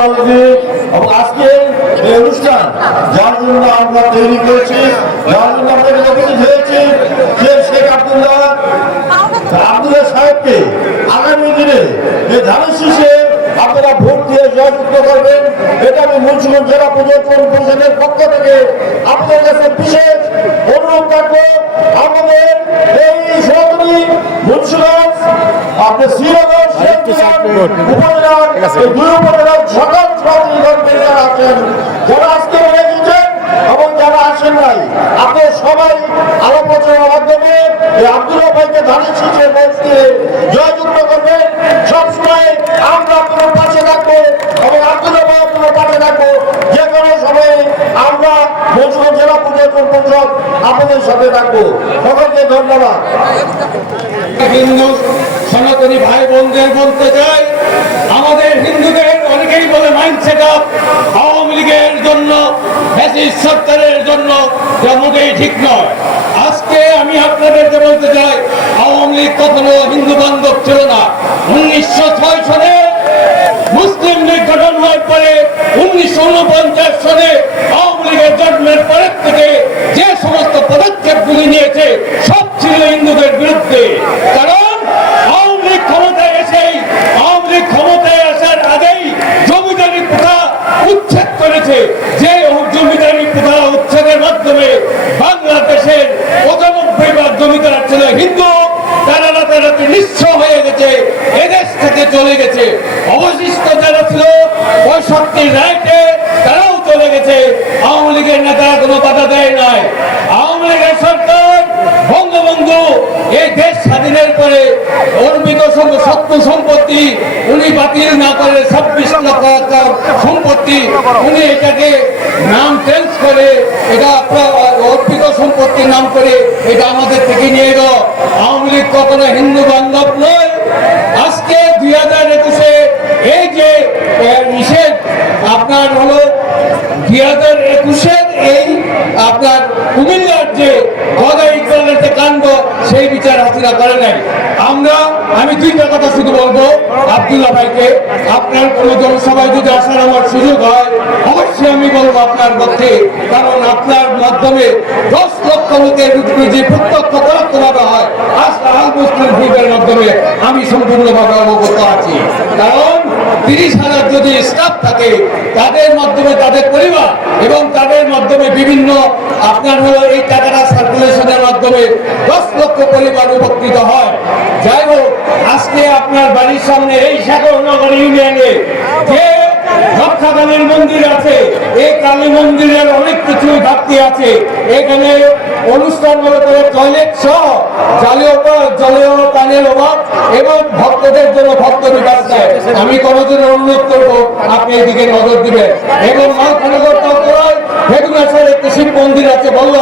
আজকে এই অনুষ্ঠান যার জন্য আমরা তৈরি করেছি, যার জন্য আমাদের অভিযোগ হয়েছে যে শেখ আব্দুল্লাহ সাহেবকে আগামী দিনে যে ধানের শীষে আপনারা ভোট দিয়ে জয়যুক্ত করবেন, এটা আমি মুন্সিগঞ্জ জেলা পর্যটন পরিষদের পক্ষ থেকে আপনাদের কাছে বিশেষ অনুরোধ থাকবো। আমাদের এই সরাসরি মুন্সিগঞ্জ আপনার শ্রীনগর উপজেলার দুই উপজেলার সকল সভাপতিগণ আছেন, যারা আজকে বলে দিয়েছেন এবং যারা আসেন নাই, আপনারা সবাই আলোচনার মাধ্যমে এই আব্দুল্লাহ ভাইকে ধানের শীষে ভোট দিয়ে জয়যুক্ত করবেন। সবসময় আমরা আপনার পাশে থাকবো এবং আব্দুল্লাহ ভাই আপনার পাশে থাকবো। যে কোনো সময়ে আমরা মুন্সিগঞ্জ জেলা পর্যটন পরিষদ আপনাদের সাথে থাকবো। সকলকে ধন্যবাদ। হিন্দু সনাতনী ভাই বোনদের বলতে চাই, আমাদের হিন্দুদের অনেকেই বলে মাইন্ডসেট আপ আওয়ামী লীগের জন্য, ফ্যাসিস্ট সরকারের জন্য, যা মোটেই ঠিক নয়। আজকে আমি আপনাদেরকে বলতে চাই, আওয়ামী লীগ কখনো হিন্দু বান্ধব ছিল না। 1906 সনে মুসলিম লীগ গঠন হওয়ার পরে 1949 সনে আওয়ামী লীগের জন্মের পরের থেকে যে সমস্ত পদক্ষেপগুলি নিয়েছে সব ছিল হিন্দুদের বিরুদ্ধে। কারণ আওয়ামী লীগ ক্ষমতায় আসার আগেই জমিদারি প্রথা উচ্ছেদ করেছে। যে জমিদারি প্রথা উচ্ছেদের মাধ্যমে বাংলাদেশের 95% জমিদার ছিল হিন্দু, তারা রাতারাতি নিঃস্ব হয়ে গেছে, এদেশ থেকে চলে গেছে। অবশিষ্ট যারা ছিল 65 রাইটে, তারাও চলে গেছে। আওয়ামী লীগের নেতারা কোনো বাধা দেয় নাই। আওয়ামী লীগের সরকার বঙ্গবন্ধু এই দেশ স্বাধীনের পরে অর্পিত সত্য সম্পত্তি উনি বাতিল না করে 26 লক্ষ সম্পত্তি উনি এটাকে নাম চেঞ্জ করে এটা অর্পিত সম্পত্তির নাম করে এটা আমাদের থেকে নিয়ে গেল। আওয়ামী লীগ কখনো হিন্দু বান্ধব নয়। আজকে 2021-এ এই যে নিষেধ আপনার হলো 2021-এর এই আপনার কুমিল্লার যে গদা ইকবালের যে কাণ্ড, সেই বিচার হাসিনা করে নাই। আমি দুইটা কথা শুধু বলবো আব্দুল্লাহ ভাইকে, আপনার কোন জনসভায় যদি আসার আমার সুযোগ হয় অবশ্যই আমি বলবো আপনার পক্ষে, কারণ আপনার মাধ্যমে 10 লক্ষ লোকের যে প্রত্যক্ষ পরোক্ষভাবে হয় আল মুসলিম গ্রুপের মাধ্যমে আমি সম্পূর্ণভাবে অবগত আছি। কারণ 30,000 যদি স্টাফ থাকে, তাদের মাধ্যমে তাদের পরিবার এবং তাদের মাধ্যমে বিভিন্ন আপনার হলো এই টাকাটা সার্কুলেশনের মাধ্যমে 10 লক্ষ পরিবার উপকৃত হয়। যাই হোক, আজকে আপনার বাড়ির সামনে এই সাগরনগর ইউনিয়নে যে রক্ষাকালীর মন্দির আছে, এই কালী মন্দিরের অনেক কিছু ঘাটতি আছে। এখানে অনুষ্ঠান করে টয়লেট সহ জলীয় পানির অভাব এবং ভক্তদের জন্য ভক্ত বিকাশ দেয়। আমি কোনদিনের অনুরোধ করবো আপনি এদিকে নজর দিবেন। এবং মহানগর তত্ত্বাবধানে ভেগুনাশের একটি শিব মন্দির আছে, বলল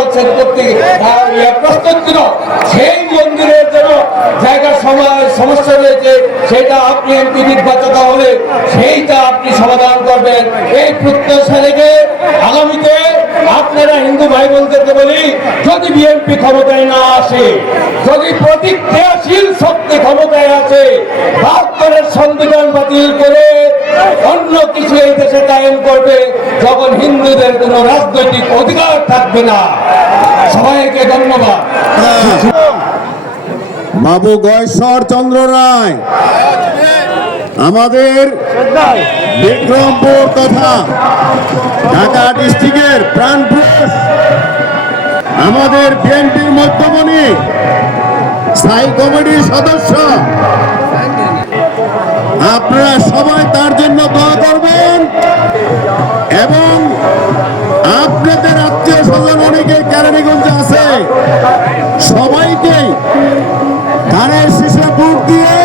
প্রস্তুত, সেই মন্দিরের জন্য জায়গার সমস্যা রয়েছে, সেটা আপনি এমপি নির্বাচিত হলে সেইটা আপনি সমাধান করবেন। এই প্রত্যাশা রেখে আগামীতে আপনারা হিন্দু ভাই বোনদেরকে বলি, যদি বিএনপি ক্ষমতায় না আসে, যদি প্রতিক্রিয়াশীল শক্তি ক্ষমতায় আছে, 72-এর সংবিধান বাতিল করে অন্য কিছু এই দেশে কায়েম করবে, যখন হিন্দুদের কোনো রাজনৈতিক অধিকার থাকবে না। সবাইকে ধন্যবাদ। বাবু গয়েশ্বর চন্দ্র রায় আমাদের বিক্রমপুর তথা ঢাকা ডিস্ট্রিক্টের প্রাণপুরুষ, আমাদের বিএনপির মধ্যমণি, স্থায়ী কমিটির সদস্য, আপনারা সবাই তার জন্য দোয়া করবেন এবং আপনাদের আত্মীয় স্বজন অনেকে কেরানীগঞ্জে আছে, সবাইকে ধানের শীষে ভোট দিয়ে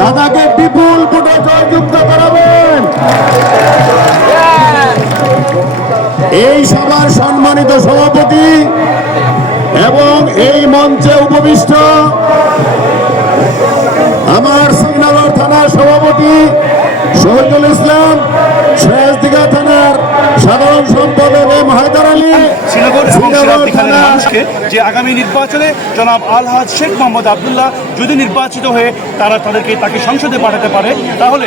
দাদাকে বিপুল ভোটে জয়যুক্ত করাবেন। এই সভার সম্মানিত সভাপতি এবং এই মঞ্চে উপবিষ্ট আমার সিগনালর থানার সভাপতি শহীদুল ইসলাম, সিরাজদিঘা থানার সাধারণ সম্পাদক এম হায়দার আলী, শ্রীনগর এবং সিরাজদিখানের মানুষকে যে আগামী নির্বাচনে জনাব আলহাজ শেখ মোহাম্মদ আবদুল্লাহ যদি নির্বাচিত হয়ে তাকে সংসদে পাঠাতে পারে, তাহলে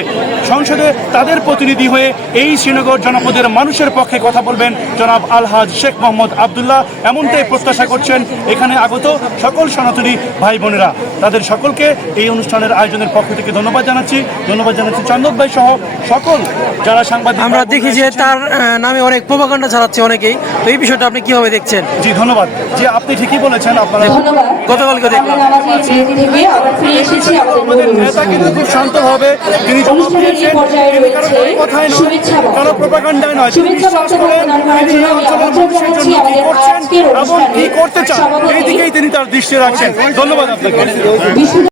সংসদে তাদের প্রতিনিধি হয়ে এই শ্রীনগর জনপদের মানুষের পক্ষে কথা বলবেন জনাব আলহাজ শেখ মোহাম্মদ আবদুল্লাহ। এমনটাই প্রত্যাশা করছেন এখানে আগত সকল সনাতনী ভাই বোনেরা। তাদের সকলকে এই অনুষ্ঠানের আয়োজনের পক্ষ থেকে ধন্যবাদ জানাচ্ছি চান্দব ভাই সহ সকল যারা সাংবাদিক। আমরা দেখি যে তার নামে অনেক প্রোপাগান্ডা চালাচ্ছে অনেকেই, তো এই বিষয়টা আপনি কিভাবে দেখছেন? জি ধন্যবাদ। যে আপনি ঠিকই বলেছেন, আপনারা গতকালকে দেখলাম আমাদের নেতা কিন্তু খুব শান্ত হবে, তিনি জবাব দিয়েছেন, তিনি কারো কথায় নয়, কারো প্রোপাগান্ডায় নয়, তিনি বিশ্বাস করেন তিনি এই অঞ্চলের মানুষের জন্য কি করছেন এবং কি করতে চান, এই দিকেই তিনি তার দৃষ্টি রাখছেন। ধন্যবাদ আপনাকে।